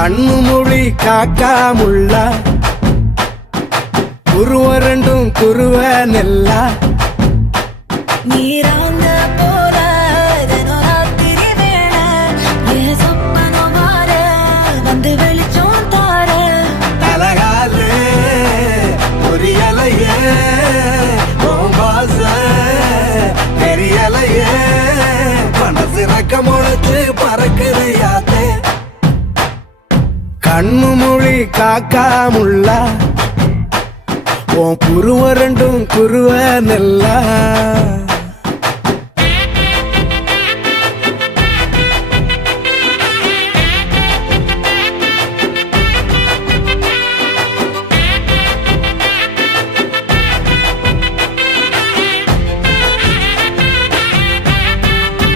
கண்ணு மொழி காக்கா முள்ளா குருவ ரெண்டும் குருவ நெல்லா நீராங்க போல வந்து வெளிச்சம் தார. தலகாலே புரியலையே. மனசு கண்ணு மொழி காக்கா முள்ளா உன் குருவ ரெண்டும் குருவ நெல்லா.